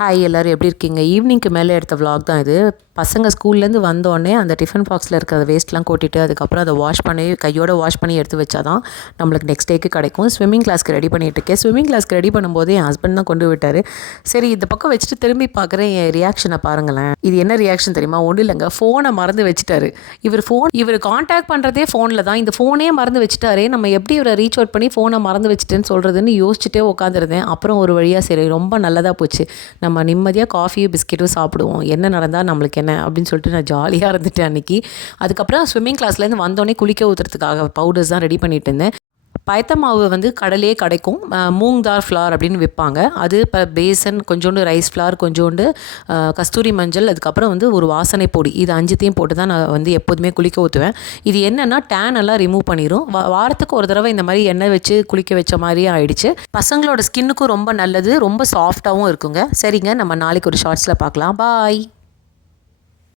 Hi எல்லோரும் எப்படி இருக்கீங்க? ஈவினிங்க்கு மேலே எடுத்த vlog தான் இது. பசங்க ஸ்கூல்லேருந்து வந்தோடனே அந்த டிஃபன் பாக்ஸில் இருக்கிற வேஸ்ட்லாம் கொட்டிட்டு அதுக்கப்புறம் அதை வாஷ் பண்ணி கையோட வாஷ் பண்ணி எடுத்து வச்சா தான் நம்மளுக்கு நெக்ஸ்ட் டேக்கு கிடைக்கும். ஸ்விம்மிங் கிளாஸ்க்கு ரெடி பண்ணிட்டு இருக்கேன். ஸ்விம்மிங் கிளாஸ்க்கு ரெடி பண்ணும்போது என் ஹஸ்பண்ட் தான் கொண்டு விட்டார். சரி இந்த பக்கம் வச்சுட்டு திரும்பி பார்க்குறேன். என் ரியாக்ஷனை பாருங்களேன். இது என்ன ரியாக்ஷன் தெரியுமா? ஒன்றும் இல்லைங்க. ஃபோனை மறந்து வச்சுட்டாரு. இவர் ஃபோன் இவர் காண்டாக்ட் பண்ணுறதே ஃபோனில் தான். இந்த ஃபோனே மறந்து வச்சுட்டாரே. நம்ம எப்படி இவரை ரீச் அவுட் பண்ணி ஃபோனை மறந்து வச்சுட்டேன்னு சொல்கிறதுன்னு யோசிச்சுட்டே உட்காந்துருந்தேன் அப்புறம் ஒரு வழியாக சரி ரொம்ப நல்லதாக போச்சு. நம்ம நிம்மதியாக காஃபியும் பிஸ்கெட்டும் சாப்பிடுவோம். என்ன நடந்தால் நம்மளுக்கு என்ன? அப்படின்னு சொல்லிட்டு நான் ஜாலியாக இருந்துட்டேன் அன்றைக்கி அதுக்கப்புறம் ஸ்விம்மிங் கிளாஸ்லேருந்து வந்தோடனே குளிக்க ஊற்றுறதுக்காக பவுடர்ஸ் தான் ரெடி பண்ணிட்டு இருந்தேன். பயத்த மாவு வந்து கடலே கிடைக்கும். மூங் தால் ஃப்ளார் அப்படின்னு விற்பாங்க அது இப்போ பேசன் கொஞ்சோண்டு ரைஸ் ஃப்ளார் கொஞ்சோண்டு கஸ்தூரி மஞ்சள் அதுக்கப்புறம் வந்து ஒரு வாசனை பொடி. இது அஞ்சுத்தையும் போட்டு தான் நான் வந்து எப்போதுமே குளிக்க ஊற்றுவேன் இது என்னென்னா டேன் எல்லாம் ரிமூவ் பண்ணிடும் வா வாரத்துக்கு ஒரு தடவை இந்த மாதிரி எண்ணெய் வச்சு குளிக்க வச்ச மாதிரியே ஆயிடுச்சு. பசங்களோட ஸ்கின்னுக்கும் ரொம்ப நல்லது. ரொம்ப சாஃப்டாகவும் இருக்குங்க. சரிங்க நம்ம நாளைக்கு ஒரு ஷார்ட்ஸில் பார்க்கலாம் பாய்